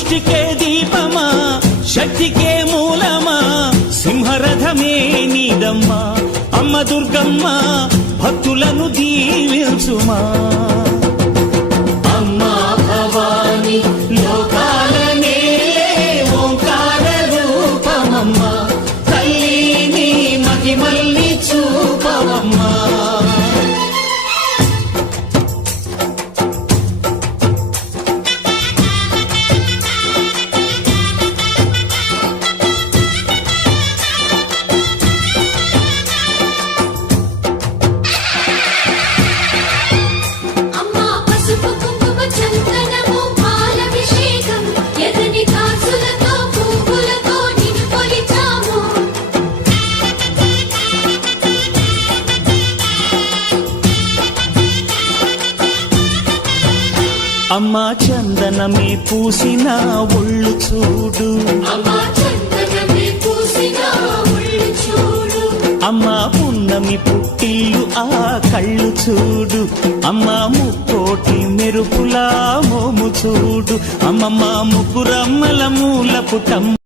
సృష్టికే దీపమా శక్తికే మూలమా సింహరథమే నీదమ్మా అమ్మ దుర్గమ్మ భక్తులను దీవించుమా అమ్మా భవాని లోకాల నేలే ఓంకార రూపమమ్మా తల్లిని మహిమల్ని చూపవమ్మా అమ్మా చందనమే పూసిన ఒళ్ళు చూడు అమ్మా పున్నమి పుట్టిల్లు ఆ కళ్ళు చూడు అమ్మా ముక్కోటి మెరుపులా మోము చూడు అమ్మమ్మ ముగ్గురమ్మల మూల పుటమ్మ